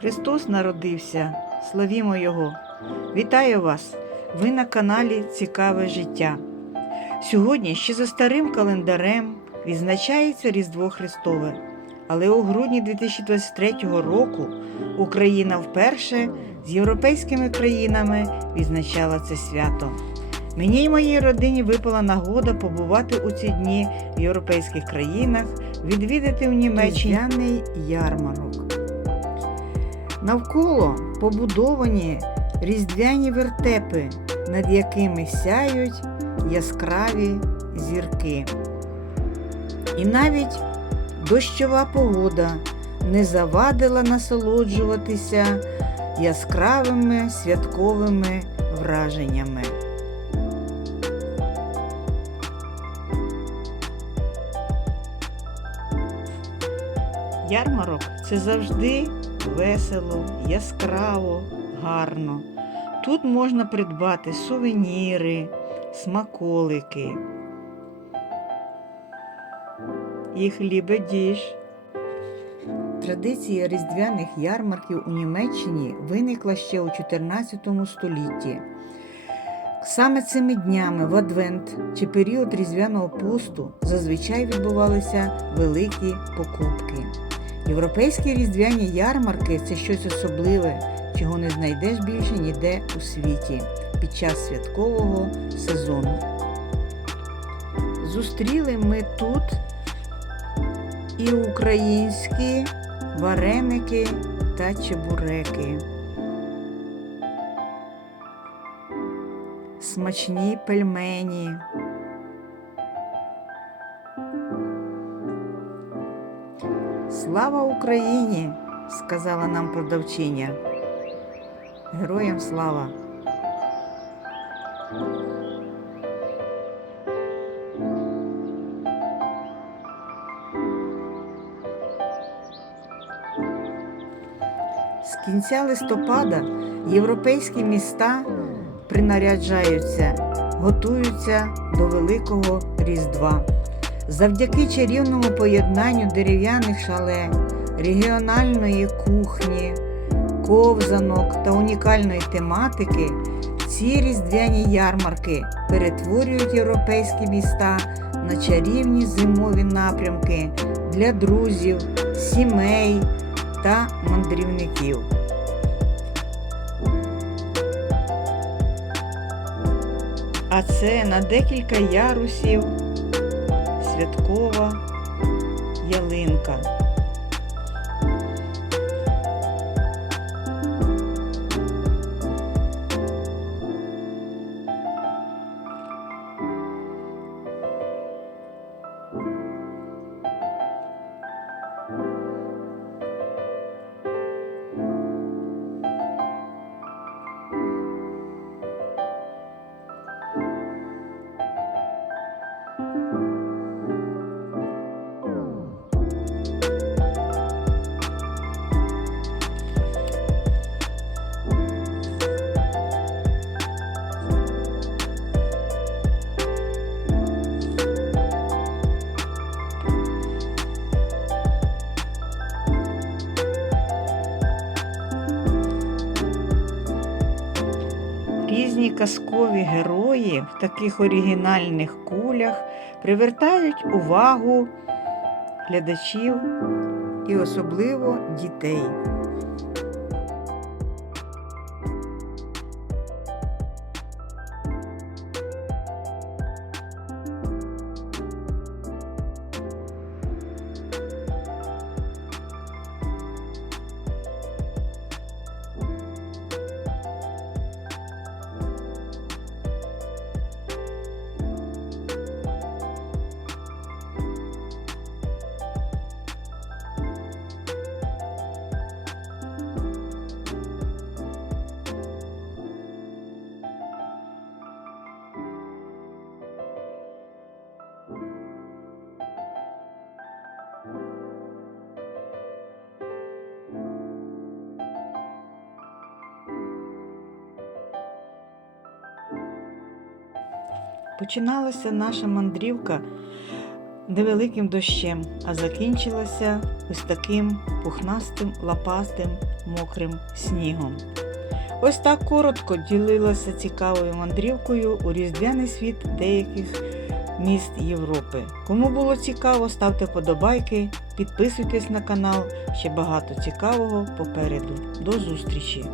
Христос народився, славімо Його! Вітаю вас! Ви на каналі Цікаве життя. Сьогодні ще за старим календарем відзначається Різдво Христове. Але у грудні 2023 року Україна вперше з європейськими країнами відзначала це свято. Мені й моїй родині випала нагода побувати у ці дні в європейських країнах, відвідати в Німеччині ярмарок. Навколо побудовані різдвяні вертепи, над якими сяють яскраві зірки. І навіть дощова погода не завадила насолоджуватися яскравими святковими враженнями. Ярмарок це завжди весело, яскраво, гарно. Тут можна придбати сувеніри, смаколики і хлібедіж. Традиція різдвяних ярмарків у Німеччині виникла ще у 14 столітті. Саме цими днями в Адвент чи період різдвяного посту зазвичай відбувалися великі покупки. Європейські різдвяні ярмарки це щось особливе, чого не знайдеш більше ніде у світі під час святкового сезону. Зустріли ми тут і українські вареники та чебуреки. Смачні пельмені. Слава Україні! сказала нам продавчиня. Героям слава! З кінця листопада європейські міста принаряджаються, готуються до Великого Різдва. Завдяки чарівному поєднанню дерев'яних шале, регіональної кухні, ковзанок та унікальної тематики, ці різдвяні ярмарки перетворюють європейські міста на чарівні зимові напрямки для друзів, сімей та мандрівників. А це на декілька ярусів святкова ялинка. Різні казкові герої в таких оригінальних кулях привертають увагу глядачів і особливо дітей. Починалася наша мандрівка невеликим дощем, а закінчилася ось таким пухнастим, лопастим, мокрим снігом. Ось так коротко ділилася цікавою мандрівкою у різдвяний світ деяких міст Європи. Кому було цікаво, ставте подобайки, підписуйтесь на канал. Ще багато цікавого попереду. До зустрічі!